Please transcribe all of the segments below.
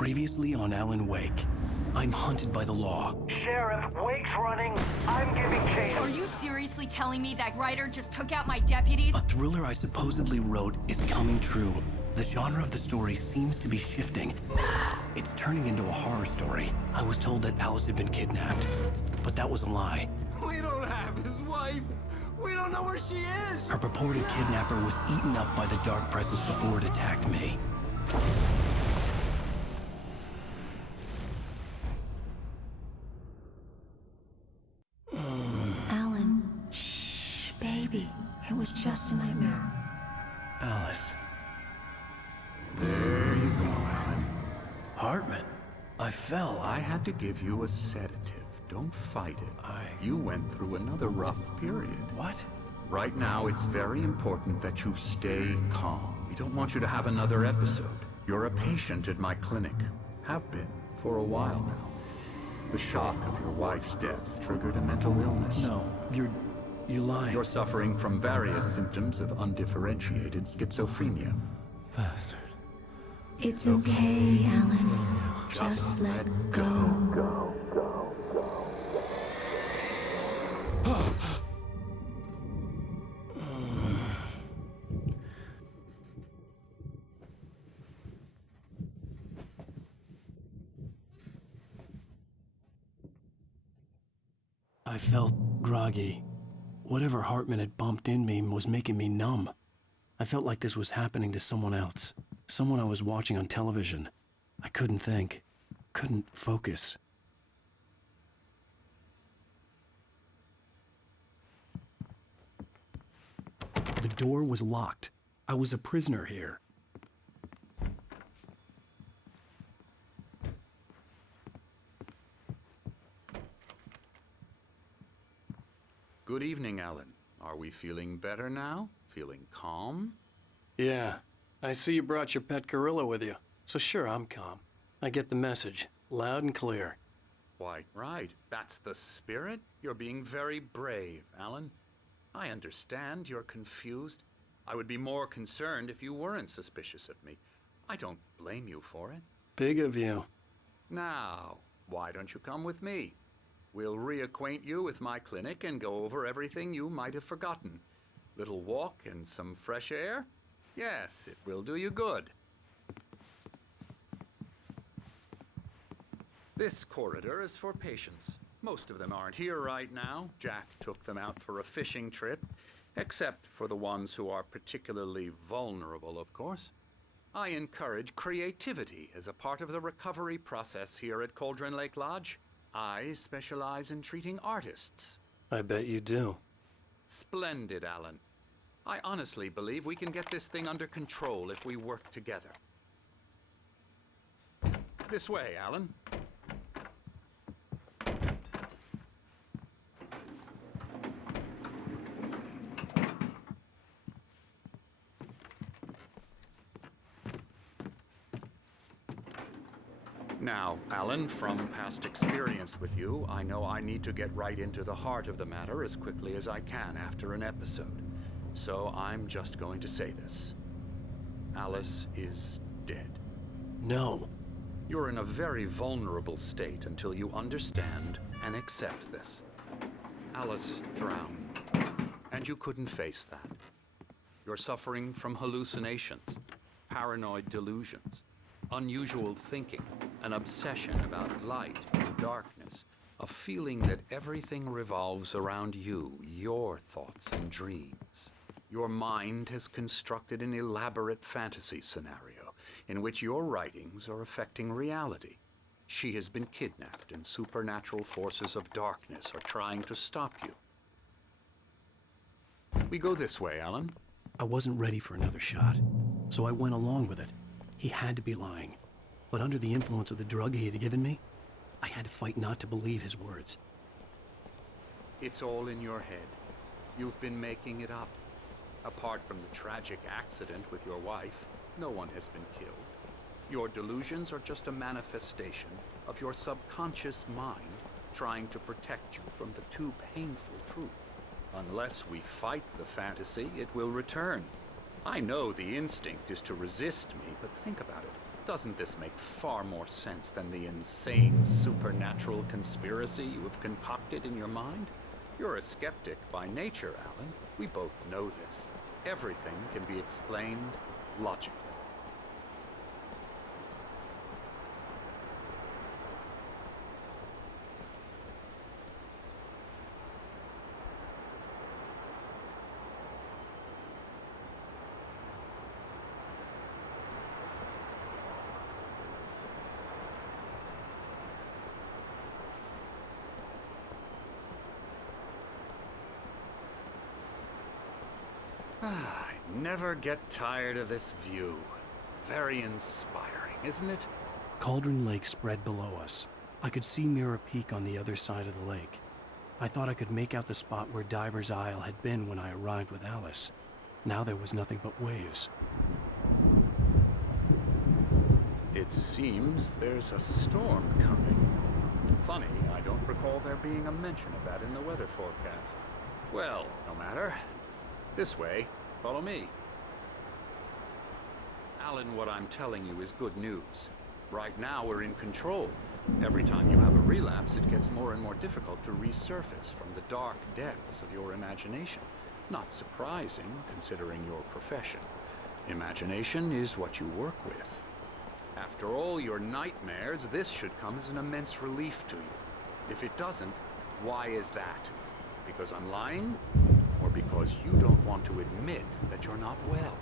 Previously on Alan Wake. I'm hunted by the law. Sheriff, Wake's running. I'm giving chase. Are you seriously telling me that Ryder just took out my deputies? A thriller I supposedly wrote is coming true. The genre of the story seems to be shifting. It's turning into a horror story. I was told that Alice had been kidnapped, but that was a lie. We don't have his wife. We don't know where she is. Her purported kidnapper was eaten up by the dark presence before it attacked me. Alan, shh, baby. It was just a nightmare. Alice. There you go, Alan. Hartman. I fell. I had to give you a sedative. Don't fight it. You went through another rough period. What? Right now, it's very important that you stay calm. We don't want you to have another episode. You're a patient at my clinic. Have been for a while now. The shock of your wife's death triggered a mental illness. No, you're lying. You're suffering from various symptoms of undifferentiated schizophrenia. Bastard. It's okay, Alan. Just let go. I felt groggy. Whatever Hartman had bumped in me was making me numb. I felt like this was happening to someone else. Someone I was watching on television. I couldn't think. Couldn't focus. The door was locked. I was a prisoner here. Good evening, Alan. Are we feeling better now? Feeling calm? Yeah. I see you brought your pet gorilla with you. So sure, I'm calm. I get the message. Loud and clear. Quite right. That's the spirit. You're being very brave, Alan. I understand you're confused. I would be more concerned if you weren't suspicious of me. I don't blame you for it. Big of you. Now, why don't you come with me? We'll reacquaint you with my clinic and go over everything you might have forgotten. Little walk and some fresh air? Yes, it will do you good. This corridor is for patients. Most of them aren't here right now. Jack took them out for a fishing trip, except for the ones who are particularly vulnerable, of course. I encourage creativity as a part of the recovery process here at Cauldron Lake Lodge. I specialize in treating artists. I bet you do. Splendid, Alan. I honestly believe we can get this thing under control if we work together. This way, Alan. Now, Alan, from past experience with you, I know I need to get right into the heart of the matter as quickly as I can after an episode. So I'm just going to say this. Alice is dead. No. You're in a very vulnerable state until you understand and accept this. Alice drowned, and you couldn't face that. You're suffering from hallucinations, paranoid delusions, unusual thinking, an obsession about light and darkness, a feeling that everything revolves around you, your thoughts and dreams. Your mind has constructed an elaborate fantasy scenario in which your writings are affecting reality. She has been kidnapped and supernatural forces of darkness are trying to stop you. We go this way, Alan. I wasn't ready for another shot, so I went along with it. He had to be lying. But under the influence of the drug he had given me, I had to fight not to believe his words. It's all in your head. You've been making it up. Apart from the tragic accident with your wife, no one has been killed. Your delusions are just a manifestation of your subconscious mind trying to protect you from the too painful truth. Unless we fight the fantasy, it will return. I know the instinct is to resist me, but think about it. Doesn't this make far more sense than the insane supernatural conspiracy you have concocted in your mind? You're a skeptic by nature, Alan. We both know this. Everything can be explained logically. I never get tired of this view. Very inspiring, isn't it? Cauldron Lake spread below us. I could see Mirror Peak on the other side of the lake. I thought I could make out the spot where Diver's Isle had been when I arrived with Alice. Now there was nothing but waves. It seems there's a storm coming. Funny, I don't recall there being a mention of that in the weather forecast. Well, no matter. This way. Follow me. Alan, what I'm telling you is good news. Right now, we're in control. Every time you have a relapse, it gets more and more difficult to resurface from the dark depths of your imagination. Not surprising, considering your profession. Imagination is what you work with. After all your nightmares, this should come as an immense relief to you. If it doesn't, why is that? Because I'm lying? Or because you don't want to admit that you're not well?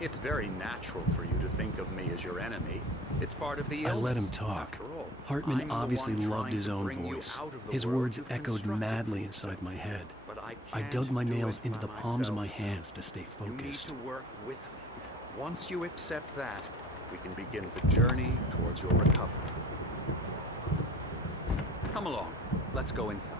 It's very natural for you to think of me as your enemy. It's part of the illness. I let him talk. After all, Hartman I'm the obviously one loved trying his to own bring you voice. out of the His world words you've echoed constructed madly for inside yourself. my head. But I can't dug my do nails it into by the palms of my myself. hands to stay You need focused. to work with me. Once you accept that, we can begin the journey towards your recovery. Come along. Let's go inside.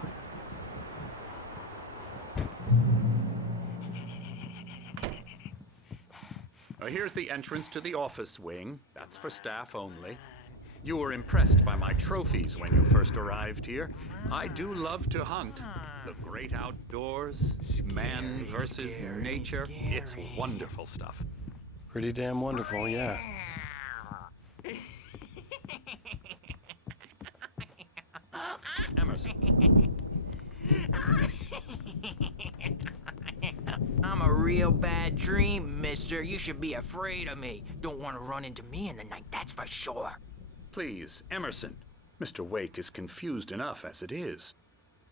Here's the entrance to the office wing. That's for staff only. You were impressed by my trophies when you first arrived here. I do love to hunt. The great outdoors, man versus nature. It's wonderful stuff. Pretty damn wonderful, yeah. Emerson. I'm a real bad dream, mister. You should be afraid of me. Don't want to run into me in the night, that's for sure. Please, Emerson. Mr. Wake is confused enough as it is.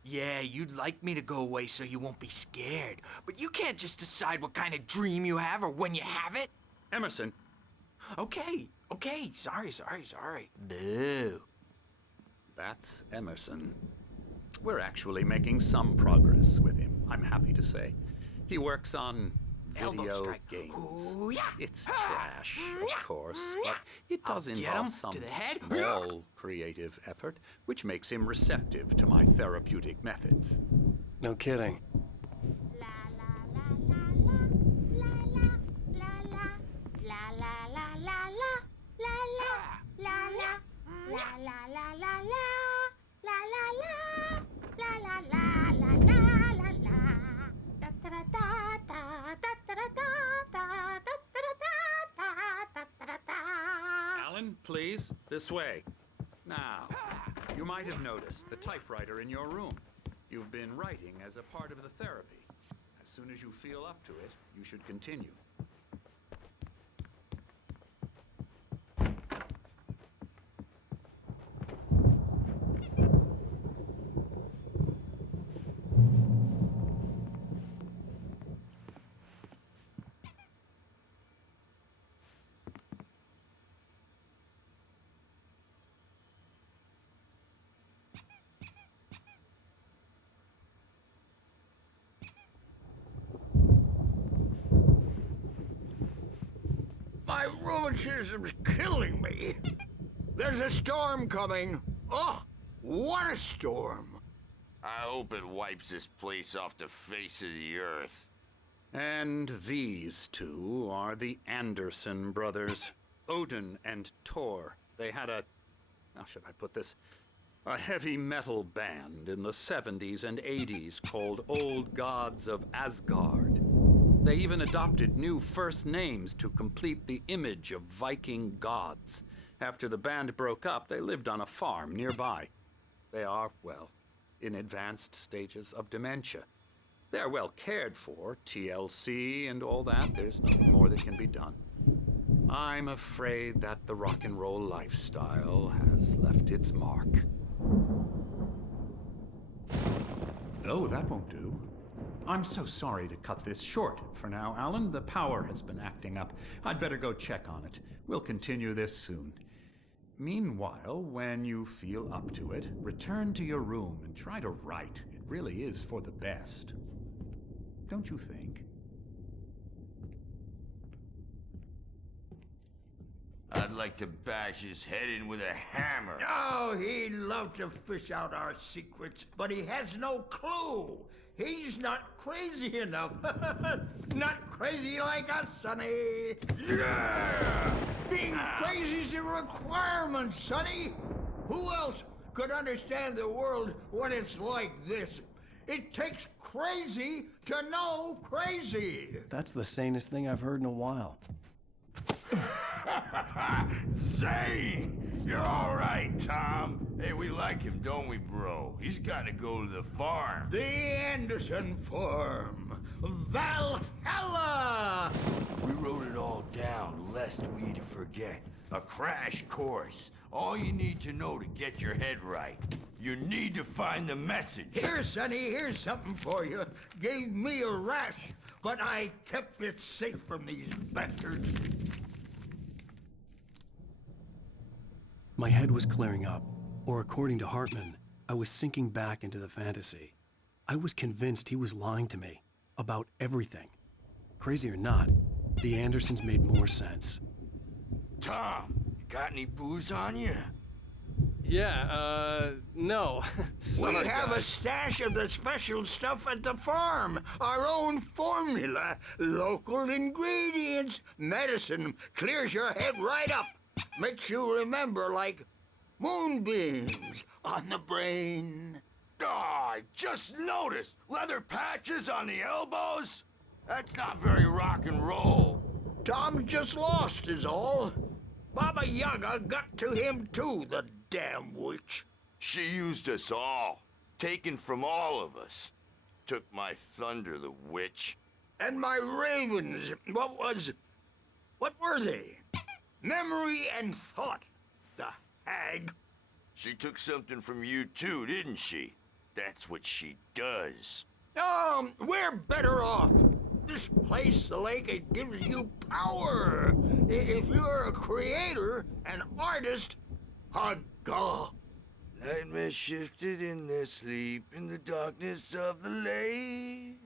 Yeah, you'd like me to go away so you won't be scared. But you can't just decide what kind of dream you have or when you have it. Emerson, Okay, sorry. Boo. that's Emerson. We're actually making some progress with him, I'm happy to say. He works on Elbow video strike. games. Ooh, yeah. It's trash, of course, but it does I'll get involve him some to the head. small creative effort, which makes him receptive to my therapeutic methods. No kidding. Alan, please, this way. Now, you might have noticed the typewriter in your room. You've been writing as a part of the therapy. As soon as you feel up to it, you should continue. My rheumatism's killing me. There's a storm coming. Oh, what a storm. I hope it wipes this place off the face of the earth. And these two are the Anderson brothers, Odin and Tor. They had how should I put this? A heavy metal band in the 70s and 80s called Old Gods of Asgard. They even adopted new first names to complete the image of Viking gods. After the band broke up, they lived on a farm nearby. They are, well, in advanced stages of dementia. They're well cared for, TLC and all that. There's nothing more that can be done. I'm afraid that the rock and roll lifestyle has left its mark. Oh, that won't do. I'm so sorry to cut this short for now, Alan. The power has been acting up. I'd better go check on it. We'll continue this soon. Meanwhile, when you feel up to it, return to your room and try to write. It really is for the best. Don't you think? I'd like to bash his head in with a hammer. Oh, he'd love to fish out our secrets, but he has no clue. He's not crazy enough. Not crazy like us, Sonny. Yeah! Being crazy's a requirement, Sonny. Who else could understand the world when it's like this? It takes crazy to know crazy. That's the sanest thing I've heard in a while. Zane! You're all right, Tom. Hey, we like him, don't we, bro? He's got to go to the farm. The Anderson Farm. Valhalla! We wrote it all down, lest we'd forget. A crash course. All you need to know to get your head right. You need to find the message. Here, Sonny, here's something for you. Gave me a rash, but I kept it safe from these bastards. My head was clearing up, or according to Hartman, I was sinking back into the fantasy. I was convinced he was lying to me about everything. Crazy or not, the Andersons made more sense. Tom, you got any booze on you? Yeah, no. We have a stash of the special stuff at the farm. Our own formula. Local ingredients. Medicine clears your head right up. Makes you remember like moonbeams on the brain. Oh, I just noticed. Leather patches on the elbows? That's not very rock and roll. Tom just lost is all. Baba Yaga got to him too, the damn witch. She used us all. Taken from all of us. Took my thunder, the witch. And my ravens, what were they? Memory and thought, the hag. She took something from you too, didn't she? That's what she does. We're better off. This place, the lake, it gives you power. If you're a creator, an artist, haga. Nightmare shifted in their sleep in the darkness of the lake.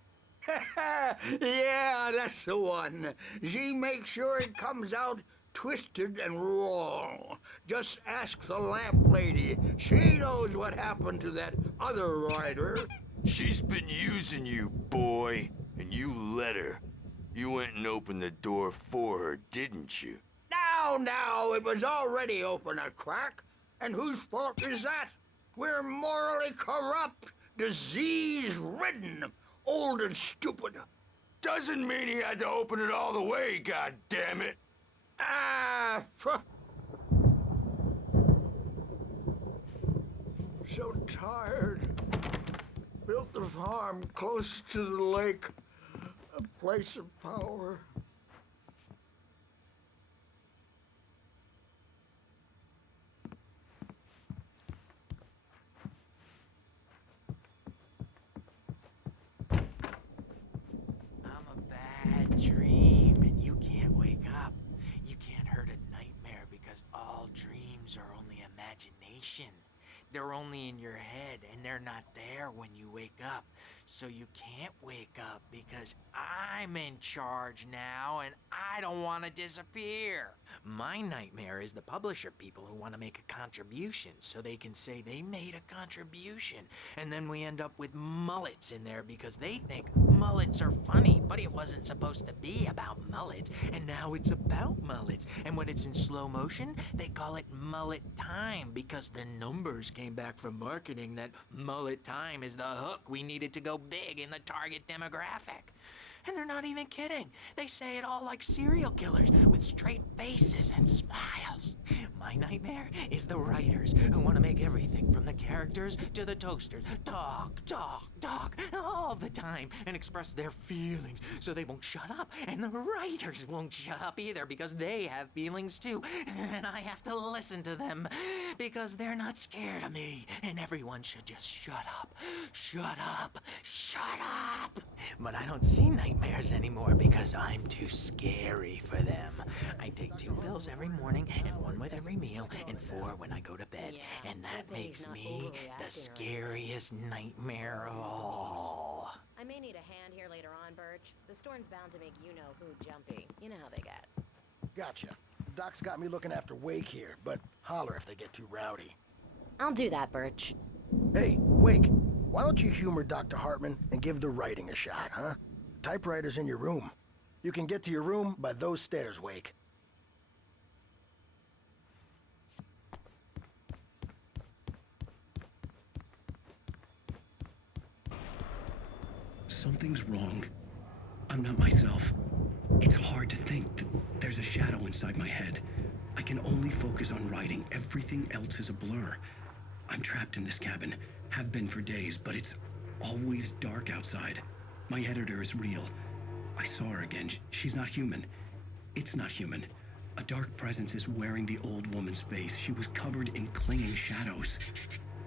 Yeah, that's the one. She makes sure it comes out twisted and wrong. Just ask the lamp lady. She knows what happened to that other rider. She's been using you, boy, and you let her. You went and opened the door for her, didn't you? Now, it was already open a crack. And whose fault is that? We're morally corrupt, disease-ridden, old and stupid. Doesn't mean he had to open it all the way, goddammit. So tired. Built the farm close to the lake, a place of power. I'm a bad dream, and you can't wake up. You can't hurt a nightmare because all dreams are only imagination. They're only in your head, and they're not there when you wake up. So you can't wake up because I'm in charge now, and I don't want to disappear. My nightmare is the publisher people who want to make a contribution so they can say they made a contribution. And then we end up with mullets in there because they think mullets are funny, but it wasn't supposed to be about mullets, and now it's about mullets. And when it's in slow motion, they call it mullet time because the numbers came back from marketing that mullet time is the hook we needed to go big in the target demographic. And they're not even kidding. They say it all like serial killers with straight faces and smiles. My nightmare is the writers who want to make everything from the characters to the toasters talk all the time and express their feelings so they won't shut up. And the writers won't shut up either because they have feelings too. And I have to listen to them because they're not scared of me. And everyone should just shut up. Shut up. Shut up. But I don't see nightmares anymore because I'm too scary for them. I take 2 pills every morning and 1 with every meal and 4 when I go to bed. And that makes me the scariest nightmare of all. I may need a hand here later on, Birch. The storm's bound to make you-know-who jumpy. You know how they get. Gotcha. The doc's got me looking after Wake here, but holler if they get too rowdy. I'll do that, Birch. Hey, Wake, why don't you humor Dr. Hartman and give the writing a shot, huh? Typewriter's in your room. You can get to your room by those stairs, Wake. Something's wrong. I'm not myself. It's hard to think that there's a shadow inside my head. I can only focus on writing. Everything else is a blur. I'm trapped in this cabin. Have been for days, but it's always dark outside. My editor is real. I saw her again. She's not human. It's not human. A dark presence is wearing the old woman's face. She was covered in clinging shadows.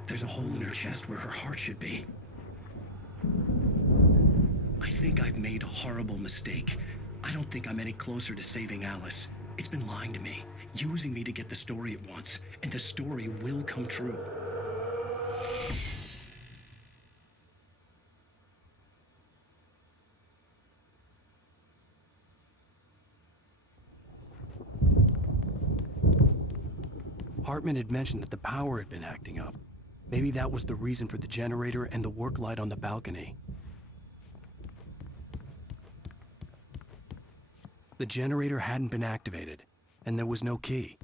There's a hole in her chest where her heart should be. I think I've made a horrible mistake. I don't think I'm any closer to saving Alice. It's been lying to me, using me to get the story it wants, and the story will come true. Hartman had mentioned that the power had been acting up. Maybe that was the reason for the generator and the work light on the balcony. The generator hadn't been activated, and there was no key.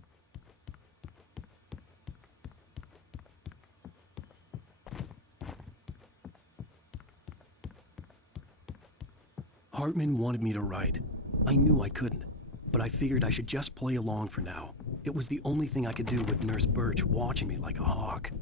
Hartman wanted me to write. I knew I couldn't, but I figured I should just play along for now. It was the only thing I could do with Nurse Birch watching me like a hawk.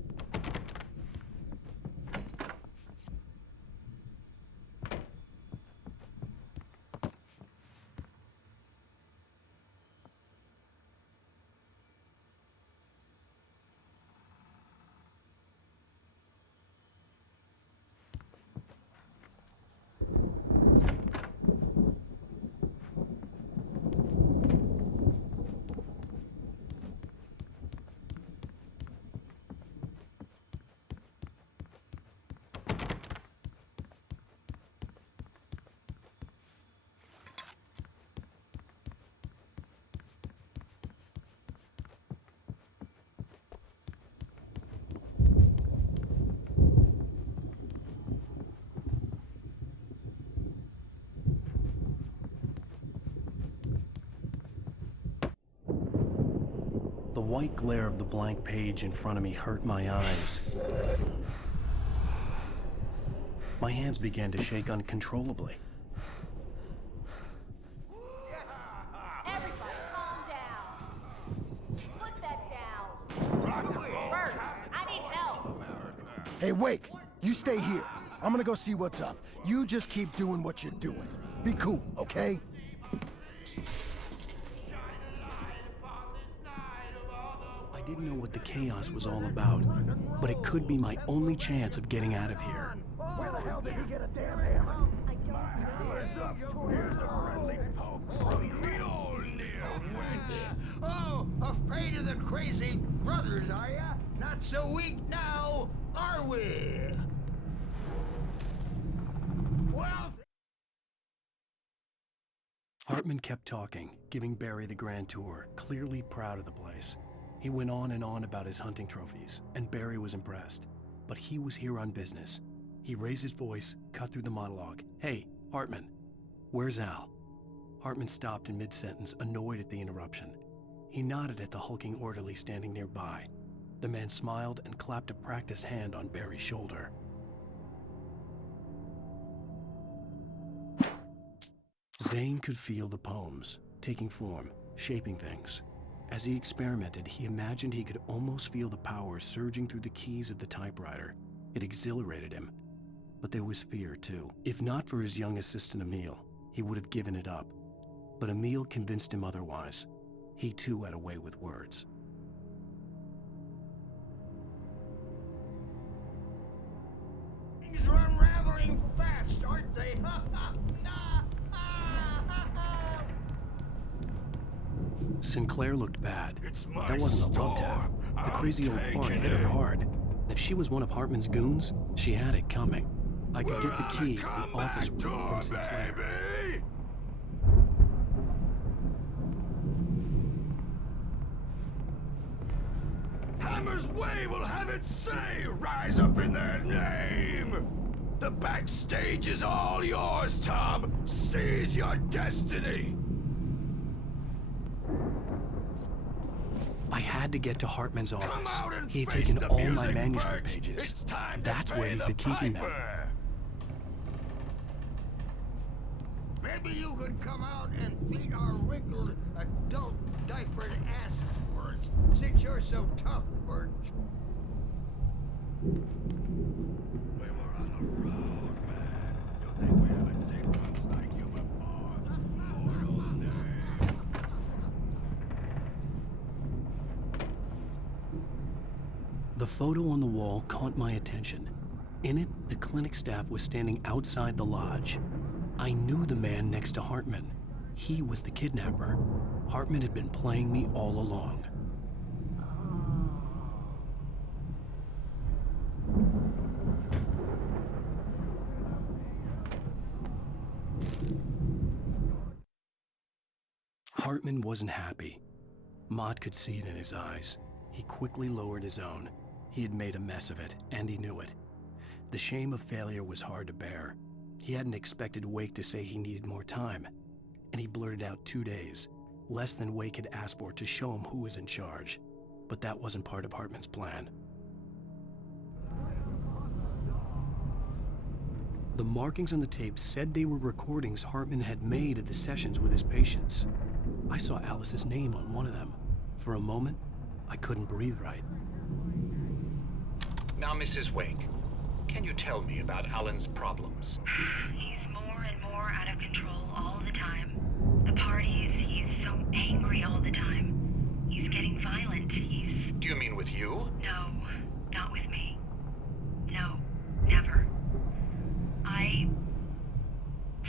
The white glare of the blank page in front of me hurt my eyes. My hands began to shake uncontrollably. Everybody, calm down. Put that down. Birch, I need help. Hey, Wake, you stay here. I'm gonna go see what's up. You just keep doing what you're doing. Be cool, okay? I didn't know what the chaos was all about, but it could be my only chance of getting out of here. Where the hell did he get a damn hammer? Here's a friendly Oh, afraid of the crazy brothers, are ya? Not so weak now, are we? Well... Hartman kept talking, giving Barry the grand tour, clearly proud of the place. He went on and on about his hunting trophies, and Barry was impressed. But he was here on business. He raised his voice, cut through the monologue. Hey, Hartman, where's Al? Hartman stopped in mid-sentence, annoyed at the interruption. He nodded at the hulking orderly standing nearby. The man smiled and clapped a practiced hand on Barry's shoulder. Zane could feel the poems, taking form, shaping things. As he experimented, he imagined he could almost feel the power surging through the keys of the typewriter. It exhilarated him. But there was fear, too. If not for his young assistant Emil, he would have given it up. But Emil convinced him otherwise. He too had a way with words. Things are unraveling fast, aren't they? Sinclair looked bad. It's my That wasn't a love tap. The storm. crazy old I'm fart taking hit her it. hard. If she was one of Hartman's goons, she had it coming. I could We're get the on a key to the office comeback room tour, from Sinclair. baby. Hammer's Way will have its say. Rise up in their name. The backstage is all yours, Tom. Seize your destiny. I had to get to Hartman's office. Come out and He had face taken the all my music, manuscript Birch. pages. It's time to That's pay where he'd the been keeping them. piper. Maybe you could come out and beat our wrinkled adult diapered asses for it, since you're so tough, Birch. We were on the road, man. You think we haven't seen punks like you before? Poor old Dave. The photo on the wall caught my attention. In it, the clinic staff was standing outside the lodge. I knew the man next to Hartman. He was the kidnapper. Hartman had been playing me all along. Hartman wasn't happy. Maude could see it in his eyes. He quickly lowered his own. He had made a mess of it, and he knew it. The shame of failure was hard to bear. He hadn't expected Wake to say he needed more time, and he blurted out 2 days, less than Wake had asked for, to show him who was in charge. But that wasn't part of Hartman's plan. The markings on the tape said they were recordings Hartman had made at the sessions with his patients. I saw Alice's name on one of them. For a moment, I couldn't breathe right. Now, Mrs. Wake, can you tell me about Alan's problems? He's more and more out of control all the time. The parties, he's so angry all the time. He's getting violent. Do you mean with you? No, not with me. No, never.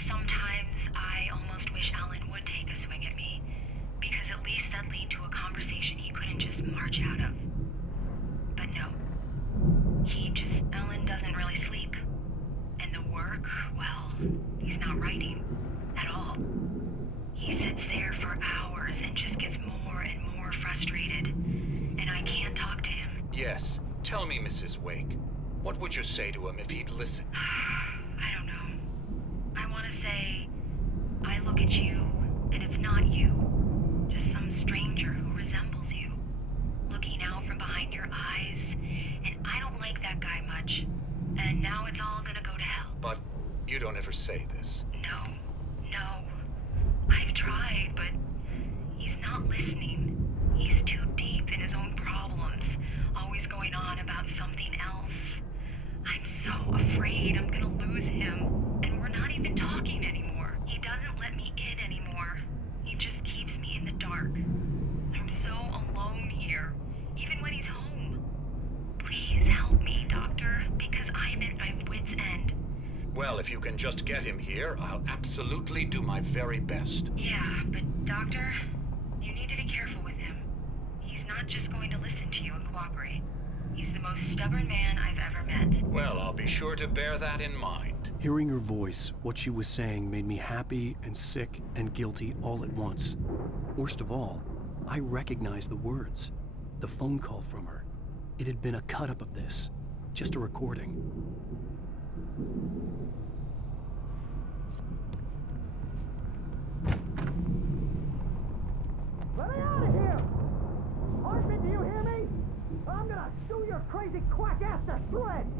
Sometimes I almost wish Alan would take a swing at me, because at least that'd lead to a conversation he couldn't just march out of. But no. Alan doesn't really sleep. And the work, well, he's not writing at all. He sits there for hours and just gets more and more frustrated. And I can't talk to him. Yes. Tell me, Mrs. Wake, what would you say to him if he'd listen? I don't know. I want to say, I look at you, and it's not you. Just some stranger who resembles you. Looking out from behind your eyes, and I don't like that guy much. And now it's all gonna go to hell. But you don't ever say this. No. I've tried, but he's not listening. He's too deep in his own problems, always going on about something else. I'm so afraid I'm gonna lose him, and we're not even talking anymore. He doesn't let me in anymore. He just keeps me in the dark. I'm so alone here, even when he's home. Please help me, Doctor, because I'm at my wit's end. Well, if you can just get him here, I'll absolutely do my very best. Yeah, but Doctor, you need to be careful with him. He's not just going to listen to you and cooperate. He's the most stubborn man I've ever met. Well, I'll be sure to bear that in mind. Hearing her voice, what she was saying made me happy and sick and guilty all at once. Worst of all, I recognized the words. The phone call from her. It had been a cut-up of this. Just a recording. Let me out of here! Hartman, do you hear me? I'm gonna chew your crazy quack ass to shreds!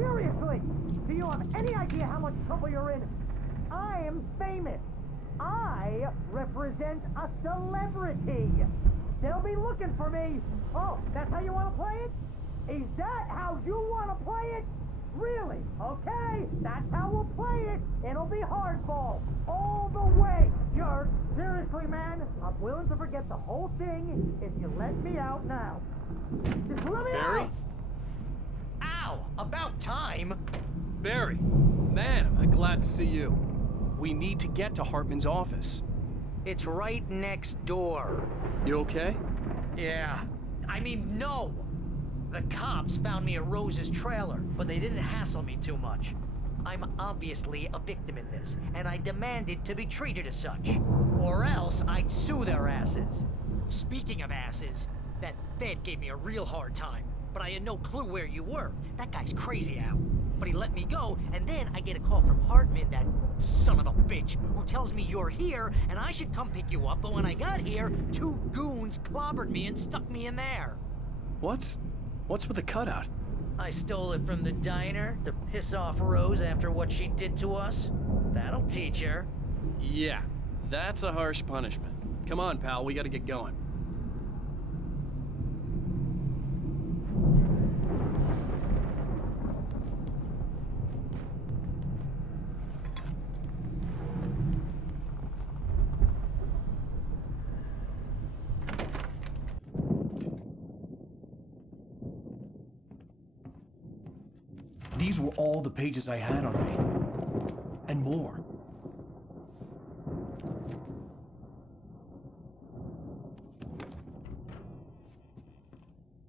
Seriously, do you have any idea how much trouble you're in? I am famous. I represent a celebrity. They'll be looking for me. Oh, that's how you want to play it? Is that how you want to play it? Really? Okay, that's how we'll play it. It'll be hardball all the way, jerk. Seriously, man, I'm willing to forget the whole thing if you let me out now. Just let me Barry? out! Ow! About time! Barry, man, I'm glad to see you. We need to get to Hartman's office. It's right next door. You okay? Yeah. I mean, no! The cops found me at Rose's trailer, but they didn't hassle me too much. I'm obviously a victim in this, and I demanded to be treated as such. Or else I'd sue their asses. Speaking of asses, that Fed gave me a real hard time, but I had no clue where you were. That guy's crazy, Al. But he let me go, and then I get a call from Hartman, that son of a bitch, who tells me you're here, and I should come pick you up, but when I got here, 2 goons clobbered me and stuck me in there. What's with the cutout? I stole it from the diner to piss off Rose after what she did to us. That'll teach her. Yeah, that's a harsh punishment. Come on, pal, we gotta get going. These were all the pages I had on me. And more.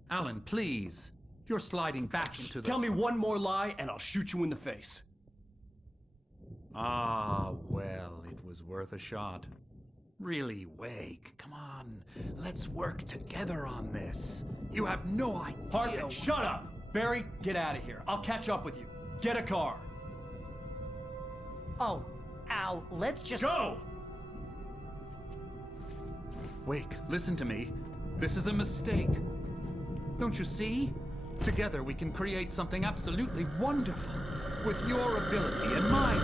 Alan, please. You're sliding back into the... Tell me one more lie and I'll shoot you in the face. Ah, well, it was worth a shot. Really, Wake, come on. Let's work together on this. You have no idea... Hartman, shut up! Barry, get out of here. I'll catch up with you. Get a car. Oh, Al, let's just... Go! Wake, listen to me. This is a mistake. Don't you see? Together we can create something absolutely wonderful. With your ability and mine.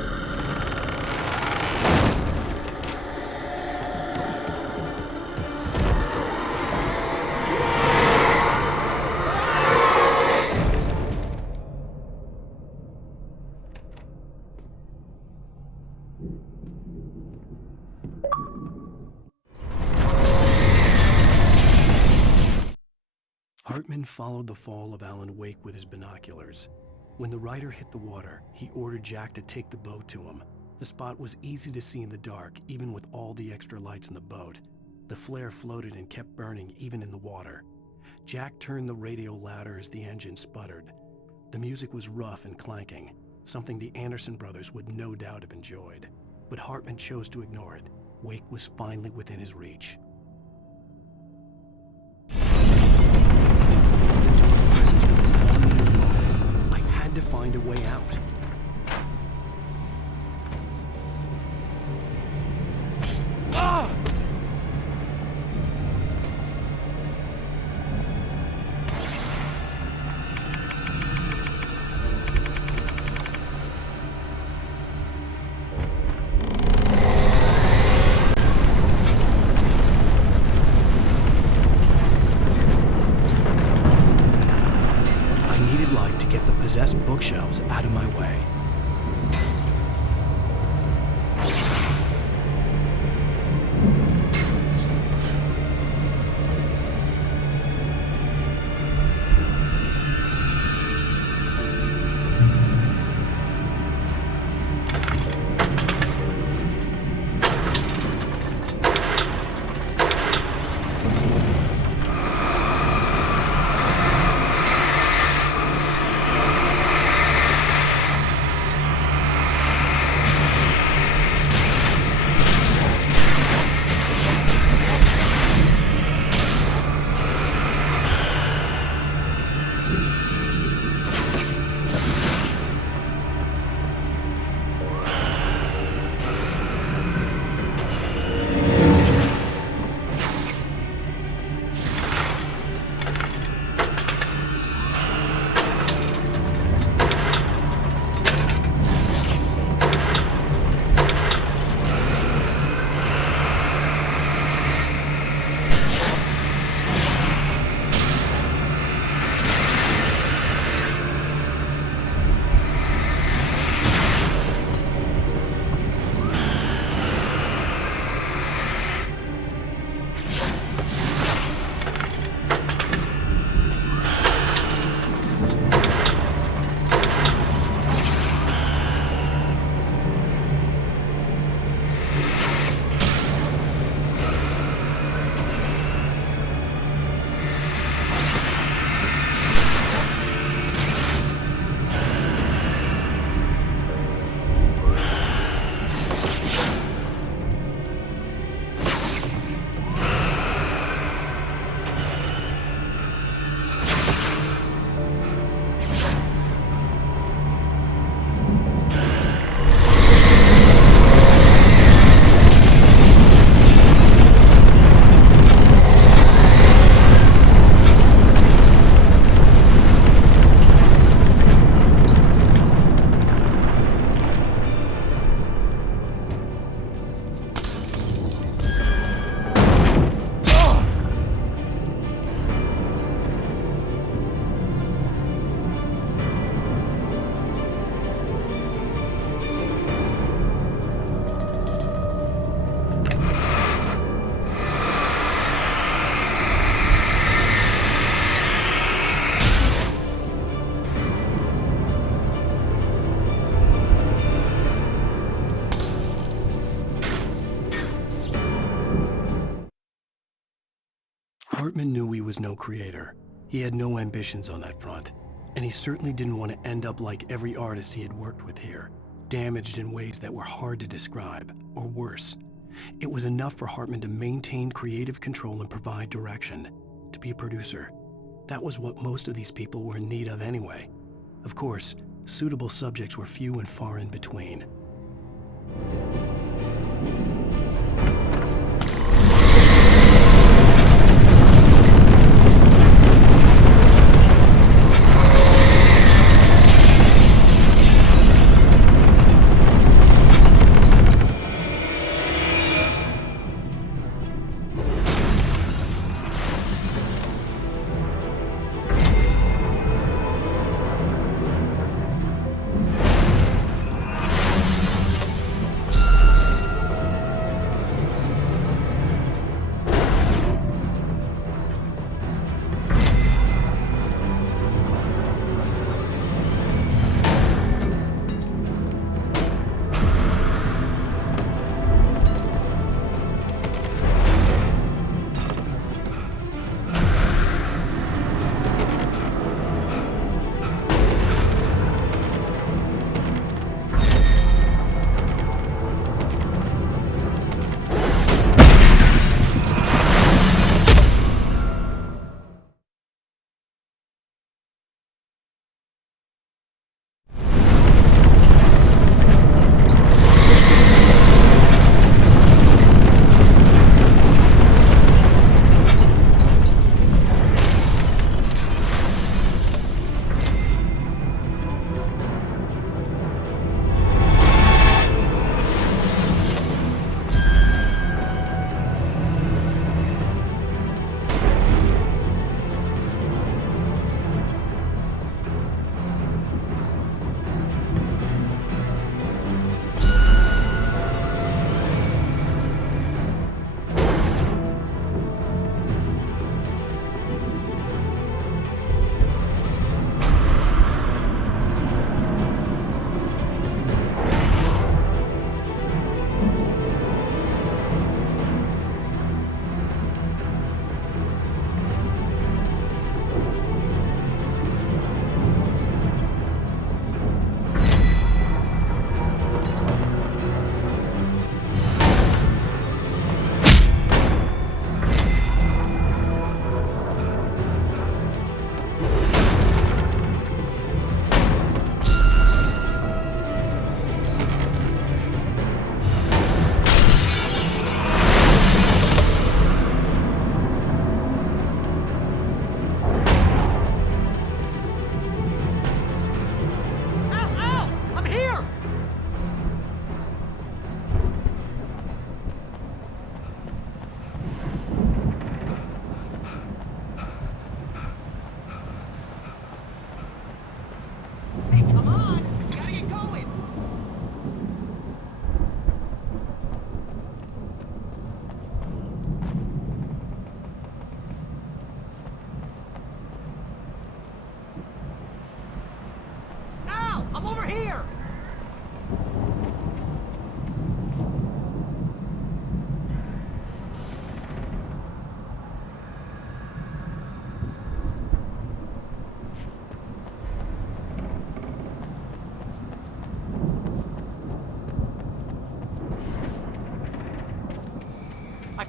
Hartman followed the fall of Alan Wake with his binoculars. When the rider hit the water, he ordered Jack to take the boat to him. The spot was easy to see in the dark, even with all the extra lights in the boat. The flare floated and kept burning even in the water. Jack turned the radio louder as the engine sputtered. The music was rough and clanking, something the Anderson brothers would no doubt have enjoyed. But Hartman chose to ignore it. Wake was finally within his reach. I had to find a way out. Ah! I needed light to get the possessed bookshelves out of my way. Hartman knew he was no creator. He had no ambitions on that front. And he certainly didn't want to end up like every artist he had worked with here, damaged in ways that were hard to describe, or worse. It was enough for Hartman to maintain creative control and provide direction, to be a producer. That was what most of these people were in need of anyway. Of course, suitable subjects were few and far in between.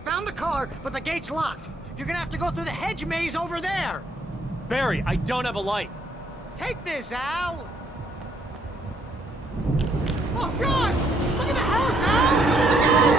Found the car, but the gate's locked. You're gonna have to go through the hedge maze over there. Barry, I don't have a light. Take this, Al. Oh, God! Look at the house, Al! Look out!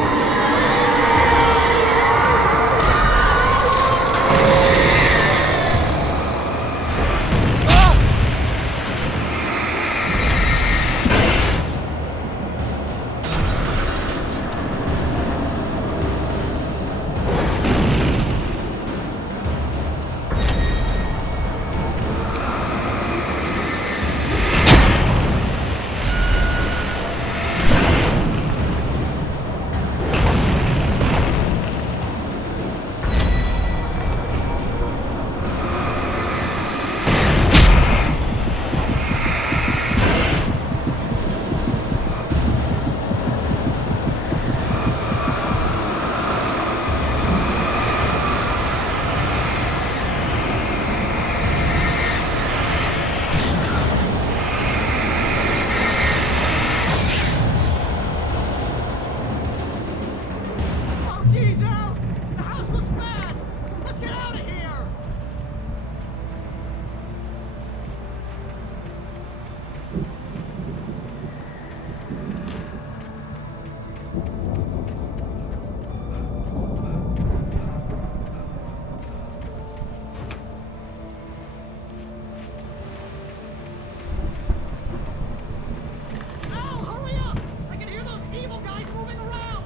He's out! The house looks bad! Let's get out of here! Al, hurry up! I can hear those evil guys moving around!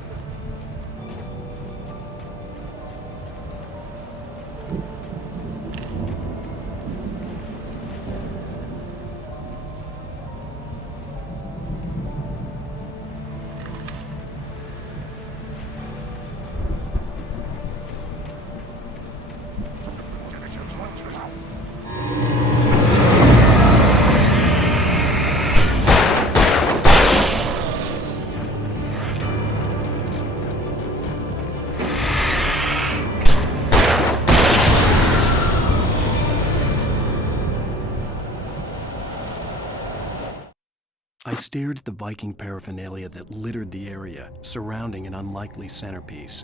I stared at the Viking paraphernalia that littered the area, surrounding an unlikely centerpiece.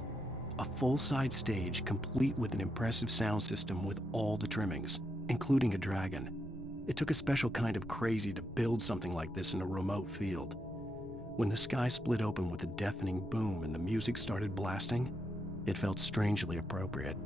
A full-size stage complete with an impressive sound system with all the trimmings, including a dragon. It took a special kind of crazy to build something like this in a remote field. When the sky split open with a deafening boom and the music started blasting, it felt strangely appropriate.